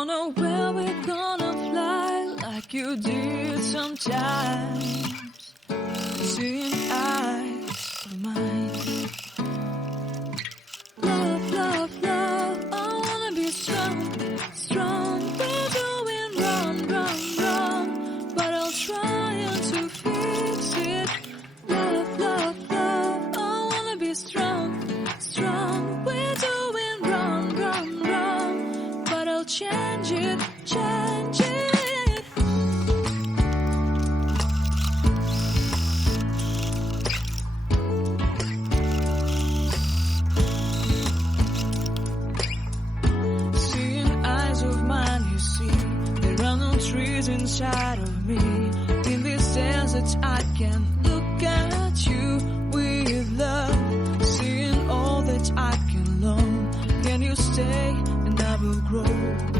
don't know where we're gonna fly like you did sometimes. Seeing eyes of mine. Love, love, love, I wanna be strong, strong. We're doing wrong, wrong, wrong, but I'll try to fix it. Love, love, love, I wanna be strong, strong. We're doing wrong, wrong, wrong, but I'll change it, change it. Seeing eyes of mine, you see, there are no trees inside of me. In this desert, I can look at you with love. Seeing all that I can learn. Can you stay and I will grow?